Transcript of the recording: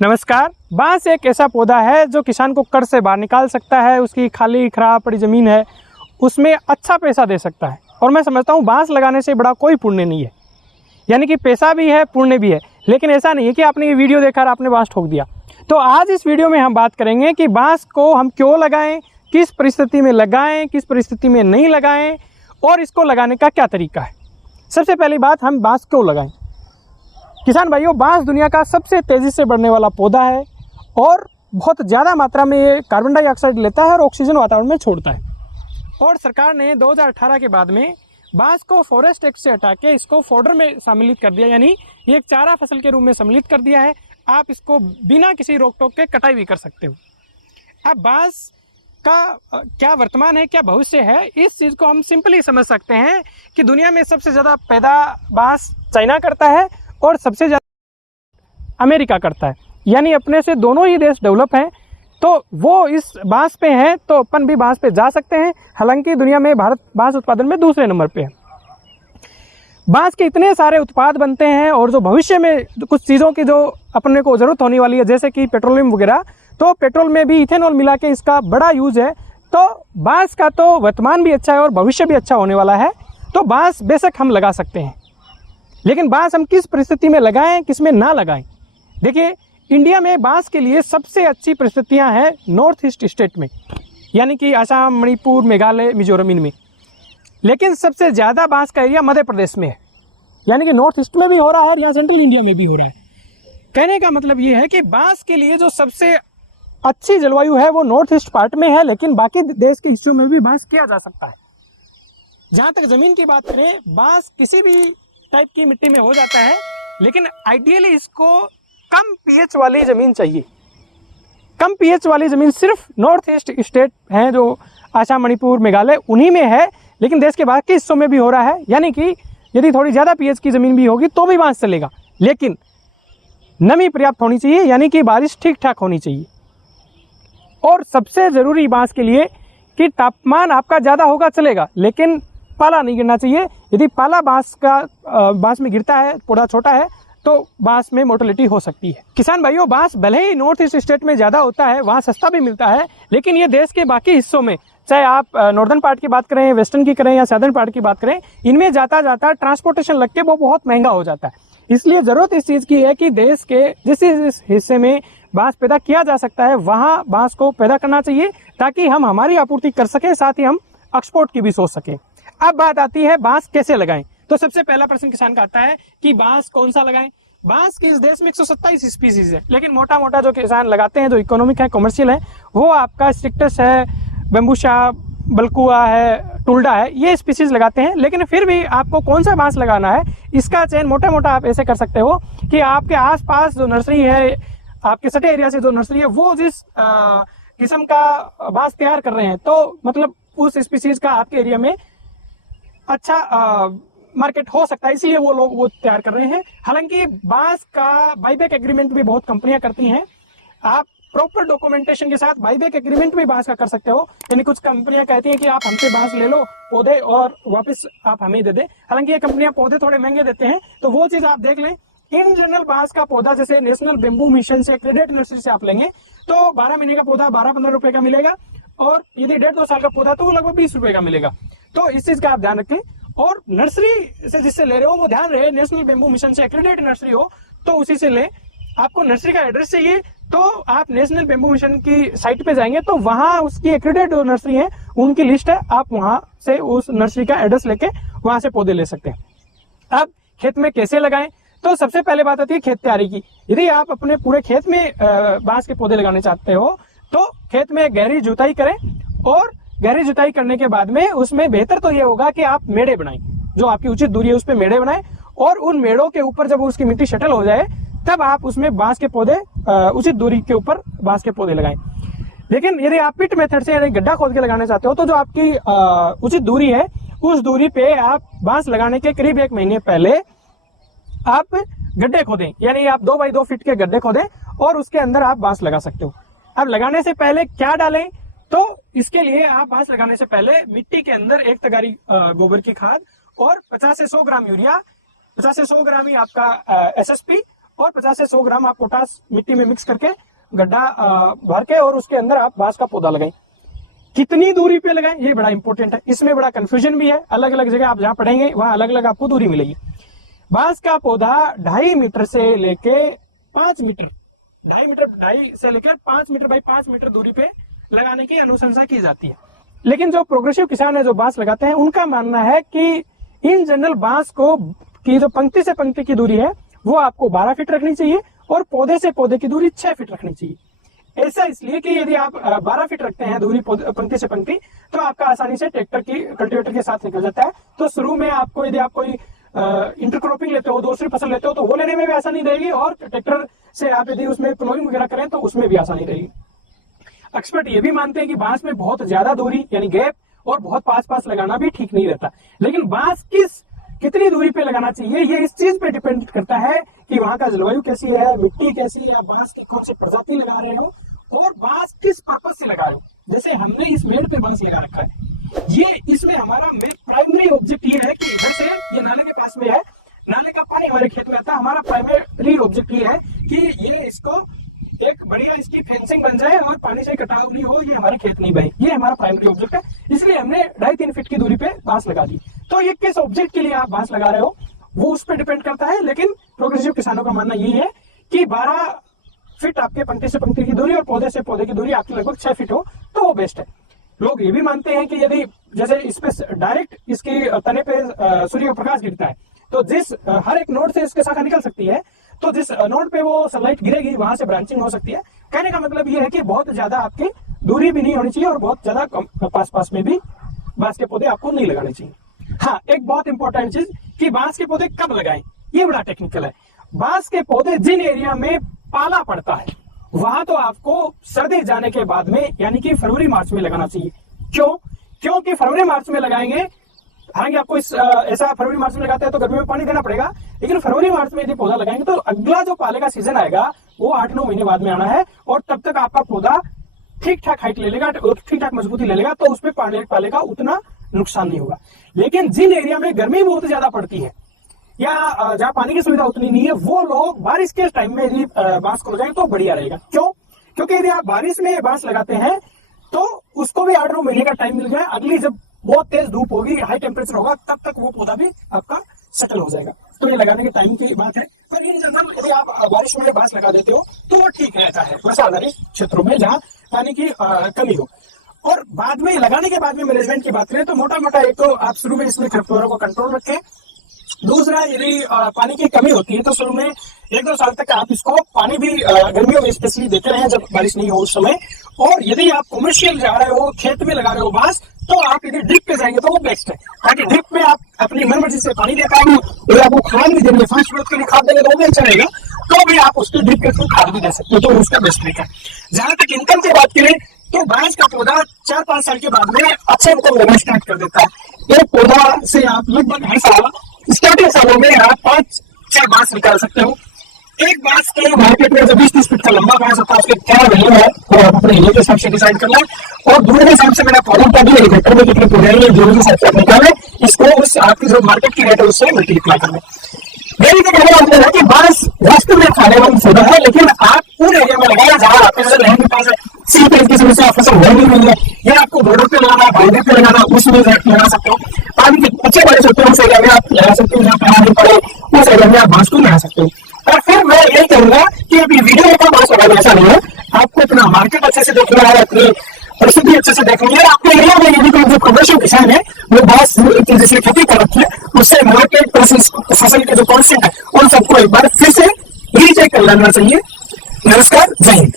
नमस्कार। बांस एक ऐसा पौधा है जो किसान को कर्ज से बाहर निकाल सकता है। उसकी खाली खराब पड़ी ज़मीन है उसमें अच्छा पैसा दे सकता है। और मैं समझता हूँ बांस लगाने से बड़ा कोई पुण्य नहीं है, यानी कि पैसा भी है पुण्य भी है। लेकिन ऐसा नहीं है कि आपने ये वीडियो देखा और आपने बांस ठोक दिया। तो आज इस वीडियो में हम बात करेंगे कि बांस को हम क्यों लगाएं, किस परिस्थिति में लगाएं, किस परिस्थिति में नहीं लगाएं और इसको लगाने का क्या तरीका है। सबसे पहली बात, हम बांस क्यों लगाएं। किसान भाइयों, बांस दुनिया का सबसे तेज़ी से बढ़ने वाला पौधा है और बहुत ज़्यादा मात्रा में ये कार्बन डाइऑक्साइड लेता है और ऑक्सीजन वातावरण में छोड़ता है। और सरकार ने 2018 के बाद में बांस को फॉरेस्ट एक्ट से हटा के इसको फॉडर में सम्मिलित कर दिया, यानी ये एक चारा फसल के रूप में सम्मिलित कर दिया है। आप इसको बिना किसी रोक टोक के कटाई भी कर सकते हो। अब बांस का क्या वर्तमान है, क्या भविष्य है, इस चीज़ को हम सिंपली समझ सकते हैं कि दुनिया में सबसे ज़्यादा पैदा बांस चाइना करता है और सबसे ज़्यादा अमेरिका करता है, यानी अपने से दोनों ही देश डेवलप हैं। तो वो इस बांस पे हैं तो अपन भी बांस पे जा सकते हैं। हालांकि दुनिया में भारत बांस उत्पादन में दूसरे नंबर पे है। बांस के इतने सारे उत्पाद बनते हैं और जो भविष्य में कुछ चीज़ों की जो अपने को ज़रूरत होने वाली है, जैसे कि पेट्रोलियम वगैरह, तो पेट्रोल में भी इथेनॉल मिला के इसका बड़ा यूज़ है। तो बांस का तो वर्तमान भी अच्छा है और भविष्य भी अच्छा होने वाला है। तो बांस बेशक हम लगा सकते हैं, लेकिन बांस हम किस परिस्थिति में लगाएं, किस में ना लगाएं। देखिए, इंडिया में बांस के लिए सबसे अच्छी परिस्थितियां हैं नॉर्थ ईस्ट स्टेट में, यानी कि असम, मणिपुर, मेघालय, मिजोरम, इनमें। लेकिन सबसे ज़्यादा बांस का एरिया मध्य प्रदेश में है, यानी कि नॉर्थ ईस्ट में भी हो रहा है और यहाँ सेंट्रल इंडिया में भी हो रहा है। कहने का मतलब ये है कि बांस के लिए जो सबसे अच्छी जलवायु है वो नॉर्थ ईस्ट पार्ट में है, लेकिन बाकी देश के हिस्सों में भी बांस किया जा सकता है। जहाँ तक ज़मीन की बात करें, बांस किसी भी टाइप की मिट्टी में हो जाता है, लेकिन आइडियली इसको कम पीएच वाली ज़मीन चाहिए। कम पीएच वाली ज़मीन सिर्फ नॉर्थ ईस्ट स्टेट हैं जो असम, मणिपुर, मेघालय, उन्हीं में है, लेकिन देश के बाकी हिस्सों में भी हो रहा है। यानी कि यदि थोड़ी ज़्यादा पीएच की ज़मीन भी होगी तो भी बांस चलेगा, लेकिन नमी पर्याप्त होनी चाहिए, यानी कि बारिश ठीक ठाक होनी चाहिए। और सबसे ज़रूरी बांस के लिए कि तापमान आपका ज़्यादा होगा चलेगा, लेकिन पाला नहीं गिरना चाहिए। यदि पाला बांस में गिरता है, पौधा छोटा है, तो बांस में मोर्टेलिटी हो सकती है। किसान भाइयों, बांस भले ही नॉर्थ ईस्ट स्टेट में ज़्यादा होता है, वहाँ सस्ता भी मिलता है, लेकिन ये देश के बाकी हिस्सों में, चाहे आप नॉर्दर्न पार्ट की बात करें, वेस्टर्न की करें या सदर्न पार्ट की बात करें, इनमें जाता जाता ट्रांसपोर्टेशन लग के वो बहुत महंगा हो जाता है। इसलिए ज़रूरत इस चीज़ की है कि देश के जिस हिस्से में बांस पैदा किया जा सकता है वहाँ बांस को पैदा करना चाहिए, ताकि हम हमारी आपूर्ति कर सकें, साथ ही हम एक्सपोर्ट की भी सोच सकें। अब बात आती है बांस कैसे लगाएं। तो सबसे पहला प्रश्न किसान का आता है कि बांस कौन सा लगाएं। बांस के इस देश में 127 स्पीसीज है, लेकिन मोटा मोटा जो किसान लगाते हैं, जो इकोनॉमिक है, कमर्शियल है, वो आपका स्ट्रिक्टस है, बम्बूशा, बल्कुआ है, टुल्डा है, ये स्पीसीज लगाते हैं। लेकिन फिर भी आपको कौन सा बांस लगाना है, इसका चयन मोटा मोटा आप ऐसे कर सकते हो कि आपके आसपास जो नर्सरी है, आपके सटे एरिया से जो नर्सरी है, वो जिस किस्म का बांस तैयार कर रहे हैं, तो मतलब उस स्पीसीज का आपके एरिया में अच्छा मार्केट हो सकता है, इसलिए वो लोग वो तैयार कर रहे हैं। हालांकि बांस का बाईबैक एग्रीमेंट भी बहुत कंपनियां करती हैं। आप प्रॉपर डॉक्यूमेंटेशन के साथ बाईबैक एग्रीमेंट भी बांस का कर सकते हो, यानी कुछ कंपनियां कहती हैं कि आप हमसे बांस ले लो पौधे और वापस आप हमें दे दें। हालांकि ये कंपनियां पौधे थोड़े महंगे देते हैं, तो वो चीज आप देख लें। इन जनरल बांस का पौधा जैसे नेशनल बेम्बू मिशन से, क्रेडिट नर्सरी से आप लेंगे तो 12 महीने का पौधा 12-15 रुपए का मिलेगा, और यदि 1.5-2 साल का पौधा तो लगभग 20 रुपए का मिलेगा। तो इस चीज का आप ध्यान रखें। और नर्सरी से जिससे ले रहे हो वो ध्यान रहे नेशनल बेम्बू मिशन से एक्रेडिटेड नर्सरी हो तो उसी से ले। आपको नर्सरी का एड्रेस चाहिए तो आप नेशनल बेम्बू मिशन की साइट पे जाएंगे तो वहां उसकी एक्रेडिटेड नर्सरी है, उनकी लिस्ट है, आप वहां से उस नर्सरी का एड्रेस लेके वहां से पौधे ले सकते हैं। अब खेत में कैसे लगाएं, तो सबसे पहले बात आती है खेत तैयारी की। यदि आप अपने पूरे खेत में बांस के पौधे लगाने चाहते हो तो खेत में गहरी जुताई करें, और गहरी जुताई करने के बाद में उसमें बेहतर तो ये होगा कि आप मेड़े बनाएं, जो आपकी उचित दूरी है उस पर मेड़े बनाएं, और उन मेड़ों के ऊपर जब उसकी मिट्टी शटल हो जाए तब आप उसमें बांस के पौधे उचित दूरी के ऊपर बांस के पौधे लगाएं। लेकिन यदि आप पिट मेथड से यानी गड्ढा खोद के लगाना चाहते हो तो जो आपकी उचित दूरी है उस दूरी पे आप बांस लगाने के करीब 1 महीने पहले आप गड्ढे खोदें, यानी आप 2 बाई 2 फीट के गड्ढे खोदें और उसके अंदर आप बांस लगा सकते हो। अब लगाने से पहले क्या डालें, तो इसके लिए आप बांस लगाने से पहले मिट्टी के अंदर 1 तगारी गोबर की खाद और 50 से 100 ग्राम यूरिया, 50 से 100 ग्राम ही आपका एसएसपी और 50 से 100 ग्राम आप पोटास मिट्टी में मिक्स करके गड्ढा भर के और उसके अंदर आप बांस का पौधा लगाएं। कितनी दूरी पे लगाएं ये बड़ा इंपॉर्टेंट है, इसमें बड़ा कंफ्यूजन भी है। अलग अलग जगह आप जहां पढ़ेंगे वहां अलग अलग आपको दूरी मिलेगी। बांस का पौधा 2.5 मीटर से लेके 5 मीटर, 2.5 से लेकर 5 मीटर बाई 5 मीटर दूरी पे लगाने की अनुशंसा की जाती है। लेकिन जो प्रोग्रेसिव किसान है, जो बांस लगाते हैं, उनका मानना है कि इन जनरल बांस को की जो पंक्ति से पंक्ति की दूरी है वो आपको 12 फीट रखनी चाहिए और पौधे से पौधे की दूरी 6 फीट रखनी चाहिए। ऐसा इसलिए कि यदि आप 12 फीट रखते हैं दूरी पंक्ति से पंक्ति तो आपका आसानी से ट्रैक्टर की कल्टीवेटर के साथ निकल जाता है। तो शुरू में आपको यदि आप कोई इंटरक्रॉपिंग लेते हो, दूसरी फसल लेते हो, तो वो लेने में भी आसानी रहेगी और ट्रैक्टर से आप यदि उसमें प्लोइंग वगैरह करें तो उसमें भी आसानी रहेगी। एक्सपर्ट ये भी मानते हैं कि बांस में बहुत ज्यादा दूरी यानी गैप और बहुत पास पास लगाना भी ठीक नहीं रहता। लेकिन बांस कितनी दूरी पे लगाना चाहिए ये इस चीज पे डिपेंड करता है कि वहां का जलवायु कैसी है, मिट्टी कैसी है, बांस की कौन सी प्रजाति लगा रहे हो और बांस किस पर्पज से लगा रहे हो। जैसे हमने इस मेड़ पे बांस लगा रखा है, ये इसमें हमारा प्राइमरी ऑब्जेक्ट ये है कि इधर से ये नाले के पास में है, नाले का पानी हमारे खेत में आता है। हमारा प्राइमरी ऑब्जेक्ट ये है कि ये इसको एक बढ़िया इसकी फेंसिंग बन जाए और पानी से कटाव नहीं हो, ये हमारे खेत नहीं बहे, ये हमारा प्राइमरी ऑब्जेक्ट है। इसलिए हमने 2.5-3 फीट की दूरी पे बांस लगा दी। तो ये किस ऑब्जेक्ट के लिए आप बांस लगा रहे हो वो उस पर डिपेंड करता है। लेकिन प्रोग्रेसिव किसानों का मानना ये है कि 12 फीट आपके पंक्ति से पंक्ति की दूरी और पौधे से पौधे की दूरी आपकी लगभग 6 फीट हो तो वो बेस्ट है। लोग ये भी मानते हैं कि यदि जैसे इस पे डायरेक्ट इसकी तने पे सूर्य का प्रकाश गिरता है तो जिस हर एक नोड से इसके शाखा निकल सकती है, तो जिस नोड पे वो सनलाइट गिरेगी वहां से ब्रांचिंग हो सकती है। कहने का मतलब ये है कि बहुत ज्यादा आपकी दूरी भी नहीं होनी चाहिए और बहुत ज्यादा पास पास में भी बांस के पौधे आपको नहीं लगाने चाहिए। हाँ, एक बहुत इंपॉर्टेंट चीज कि बांस के पौधे कब लगाएं, ये बड़ा टेक्निकल है। बांस के पौधे जिन एरिया में पाला पड़ता है वहां तो आपको सर्दी जाने के बाद में यानी कि फरवरी मार्च में लगाना चाहिए। क्योंकि फरवरी मार्च में लगाएंगे, हालांकि आपको ऐसा फरवरी मार्च में लगाते हैं तो गर्मी में पानी देना पड़ेगा, लेकिन फरवरी मार्च में यदि पौधा लगाएंगे तो अगला जो पाले का सीजन आएगा वो 8-9 महीने बाद में आना है और तब तक आपका पौधा ठीक ठाक हाइट ले लेगा, ठीक ठाक मजबूती ले लेगा, तो उसमें पाले का उतना नुकसान नहीं होगा। लेकिन जिन एरिया में गर्मी बहुत ज्यादा पड़ती है या जहां पानी की सुविधा उतनी नहीं है, वो लोग बारिश के टाइम में यदि बांस को लगाएं तो बढ़िया रहेगा। क्योंकि यदि आप बारिश में बांस लगाते हैं तो उसको भी 8-9 महीने का टाइम मिल गया। अगली जब बहुत तेज धूप होगी, हाई टेम्परेचर होगा, तब तक वो पौधा भी आपका सेटल हो जाएगा। तो ये लगाने के टाइम की बात है। पर इन जनरल यदि आप बारिश में बांस लगा देते हो तो वो ठीक रहता है वर्षा आधारित क्षेत्रों में जहां पानी की कमी हो। और बाद में लगाने के बाद में मैनेजमेंट की बात करें तो मोटा मोटा एक तो आप शुरू में इसमें खरपतवारों को कंट्रोल रखें। दूसरा, यदि पानी की कमी होती है तो शुरू में 1-2 साल तक आप इसको पानी भी गर्मियों में स्पेशली देते रहे जब बारिश नहीं हो उस समय। और यदि आप कमर्शियल जा रहे हो, खेत में लगा रहे हो बांस, तो आप यदि ड्रिप पे जाएंगे तो वो बेस्ट है, ताकि ड्रिप में आप अपनी मनमर्जी से पानी दे पाएंगे। यदि आपको खाद भी देंगे, फर्स्ट ग्रोथ के लिए खाद देंगे तो वो भी अच्छा रहेगा, तो भी आप उसके ड्रिप के थ्रू खाद भी दे सकते हो, तो उसका बेस्ट ट्रिक है। जहां तक इनकम की बात करें तो बांस का पौधा 4-5 साल के बाद में अच्छा इनकम लेना स्टार्ट कर देता है। एक पौधा से आप लगभग हर साल स्टार्टिंग सालों में आप 5-6 बांस निकाल सकते हो। एक बांस के मार्केट में जो 20-30 फीट का लंबा बांस होता है उसके क्या वैल्यू है और आप अपने एरिया के हिसाब से डिसाइड करना है। और दूर के हिसाब से मेरा प्रॉब्लम का भी हेलीकॉप्टर में कितने पौधे हैं दूर के हिसाब से आप निकालें, इसको उस आपकी जो मार्केट की रेट है उससे मल्टीप्लाई करना। मेरी तो कहने का मतलब है कि बांस वास्तव में खाने वाला पौधा है, लेकिन आप उन एरिया में लगाया जहां आपके जैसे लैंड के पास है, सी पेज की समस्या फसल नहीं मिल है, या आपको बॉर्डर पे लगाना, बाउंड्री पे लगाना, उसमें लगा सकते हो। पानी के अच्छे बारिश होते हैं उस एरिया में आप लगा सकते हो, जहाँ पानी पड़े उस एरिया में आप बांस को लगा सकते हो। और फिर मैं यही कहूंगा कि अभी वीडियो में बांस लगाना ऐसा नहीं है, आपको अपना मार्केट अच्छे से देखना है, अपनी परिस्थिति अच्छे से देखनी है। आपके एरिया में यदि कोई जो कमर्शियल किसान है वो बांस जैसे खेती कर रखी है, उससे मार्केट फसल के जो कॉन्सेप्ट है उन सबको एक बार फिर से रीचेक कर लेना चाहिए। नमस्कार, जय हिंद।